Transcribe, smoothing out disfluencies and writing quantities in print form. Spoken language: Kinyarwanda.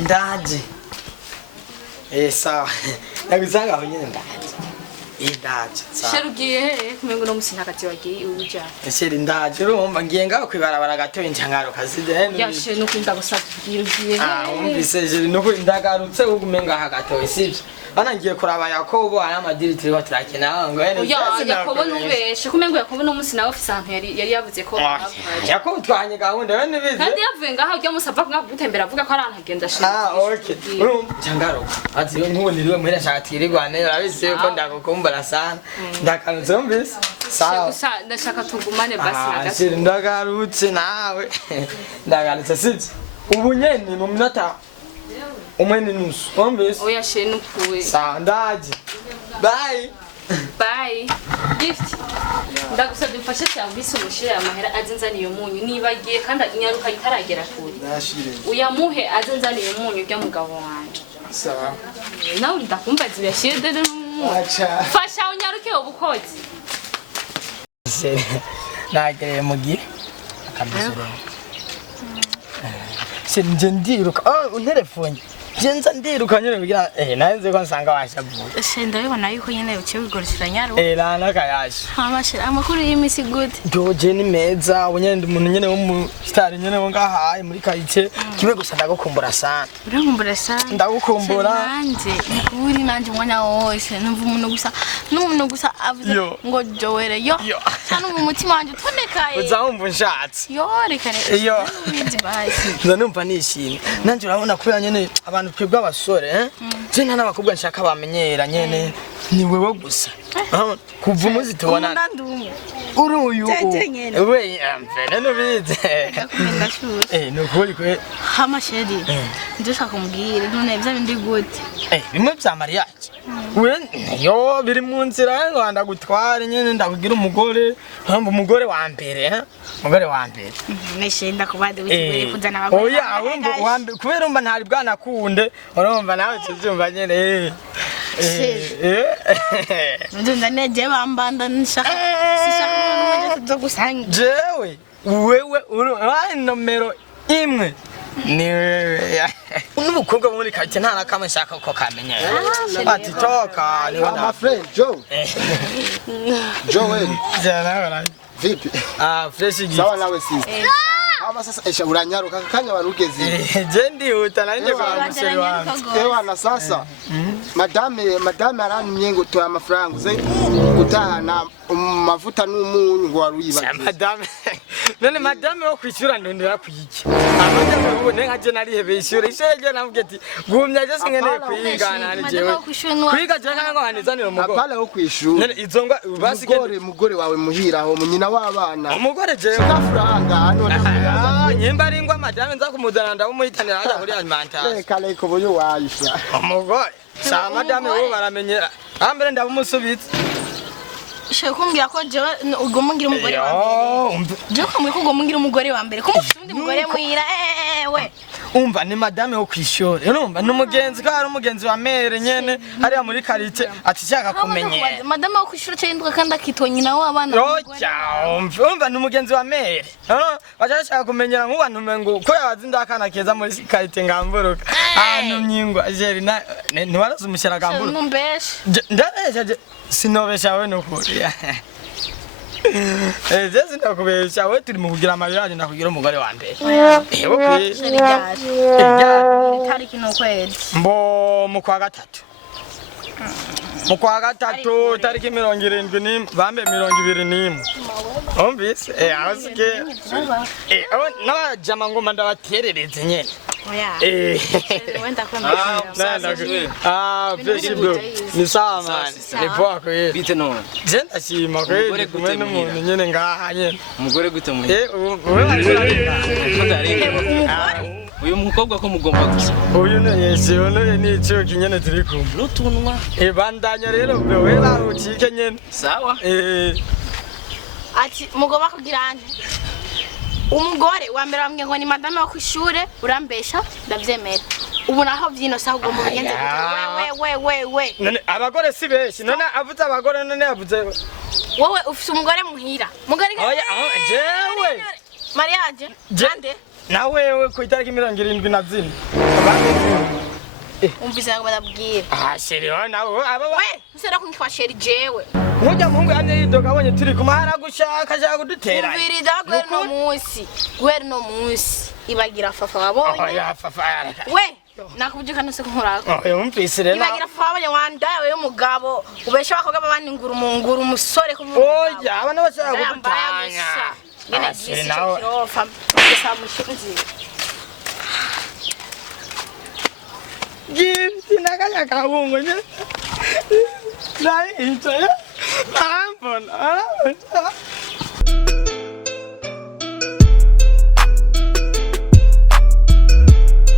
ndaje sawa nagusanga aho nyene ndaje ndaje sawa sherugiye kumengo no musi ntakati wagiye uja sheri ndaje urumva ngiye ngaho kwibarabara gato injangaro kazide yashe no kwinda gusatugiye ugiye umvise sheri no ndagarutse ugumenga hagato sivyo bana ngiye kuraba Yakobo ari amadiriti batrakina ngo Yakobo nubeshe kumengo Yakobo no musi nawe ofisa ahantu yari yavuze ko Yakobo twanye gahunda we nibize kandi yavuye ngaho ujya musava gutembera avuga ko ari ahantu agenda sheri okay injangaro ati nkuboniriwe muhera shatirirwane urabizi ko ndagukumbura sana ndakanutse umvise sawa ndashaka tugumane basi hagati ndagarutse nawe ndagarutse sivyo ubu nyene mu minota umweni nusu umvise oya sheri nukuwe sawa ndaje bye bye gift ndagusabye mfashe cyangwa bise umushire amahera azinzaniye umunyu nibagiye kandi inyaruka itaragera kuri nashire uyamuhe azinzaniye umunyu bya mugabo wanje sawa nawe ndakumbaza yashire dede acha fasha unyaruke ubukozi sere nagereye mugi akabisura sinje ndiruka unterefone jenza ndiruka nyene kugira naze ko nsanga washavuye senda bibona yuko nyene uciye wigorishira nyaro nana kayashi amashira amakuru y'imisi gute doje ni meza unyende umuntu nyene wo mu star nyene wo ngahaye muri kayite kibe gusa ndagukumbura sana urakumbura sana ndagukumbura nanje kuri nanje umwanya wose numva umuntu gusa avuze ngo jowere yo cyane mu mutima wanje utonekaye uzahumva nshatse yo rekane yo bizi basi ndanumva nishimye nanje urabona ko nyene abantu twebwe abasore je nta nabakobwa nshaka bamenyera nyene ni wewe gusa kuva umuzi tubona uri uyu we amfene nubize nukuri kwe hamasheri ndashaka kumbwira none bya bindi gute bimwe bya mariage we yo biri mu nzira ngo ndagutwara nyene ndakugira umugore hamba umugore wa mbere umugore wa mbere neshe ndakubade wikigore kuzana abagore oya wumva kubera umba ntari bwanakunde urumva nawe tuvyumva nyene ndunda neje bambanda nshaka sishaka gusanga jewe wewe uri nomero imwe ni wewe n'ubukobwa muri kake nta nakama nshaka ko kamenya ati toka ni my friend Joe jana vipi fresh gi sawa nawe sisi aba sasa uranyaruka kanya barugeze je ndihuta nanje kwa museri wangu na sasa madame arantumye ngo toya amafaranga uze gutahana mavuta n'umunyu ngo waruyibagiye madame none madame wo kwishyura ndondera kuyiki abajya ubone nkaje narihebe ishyura je navuga ati gumya je singene kwigana ari jewe kwiga je kango hanizanira umugore apale wo kwishura none izo ngo basike mugore wawe muhiraho munyina w'abana umugore je amafaranga hano nyemba aringwa madame nza kumuzana ndabumuhitanira haja kuri alimentation kale ko boyo wayisha umugore sa madame wo baramenyera ambere ndabumusubiza kumbwira ko jewe ugomungira umugore wa mbere jewe kumwe ko ugomungira umugore wa mbere ko mufite umugore mwira we umva ni madame wo kwishore urumva n'umugenzi ko ari umugenzi wa mere nyene hariya muri karite ati cyaka kumenyera madame wo kwishura cyindwa kandi akitonyina w'abana umva n'umugenzi wa mere bashaka kumenyera nk'ubantu mengo ko yabazinda akana keza muri karite ngamburuka numyingwa jeri na ntiwaraza umushyira gamburuka ndabesha sinobesha we nukuri Jezi ndakubesha we turi mu kugira amariraje ndakugira umugore wa mbere. Tariki no kwezi. Mbo mu kwa gatatu. Mu kwa gatatu tariki 70 bambe 21. Ombise asike. No jama ngoma ndabaterereze nyene. Oya. Wenda kwambia. Fresh bro. Ni sawa man. Ni poa kweli. Bite no. Je ndashima kweli kumwe n'umuntu nyene ngaha nyene. Umugore gute mu. Uyu mukobwa ko mugomba gusa. Uyu yese ono ni cyo kinyene turi kumwe. Nutunwa. Bandanya rero bro wera ukike nyene. Sawa. Ati mugomba kugirane. Umugore wa mbere bamwe ngo ni madame wo kwishure urambesha ndavyemera. Ubu naho vyino saho ugomba bigenze we. None abagore si beshi none avuze abagore none avuze wowe ufite umugore muhira. Mugore oya jewe mariage jande na wewe ku itariki 74 umvise ngo badabwira sheri wa nawe aba we usera kunkwa sheri jewe nkujya muhungu yamye yidoga abonye turi kumahara gushaka ashaka kudutera umviriza guhera no munsi ibagira fafa wabonye ya fafa we nakubujika nose kunkurako yumvise rero ibagira fafa wabonye wandawe y'umugabo ubesha bakobwa babandi nguru umusore oya abana bashaka kudutanya ngene gisi kirofa gusa mushinzi gimsi nakanya kabungo nye nai ito ya ambona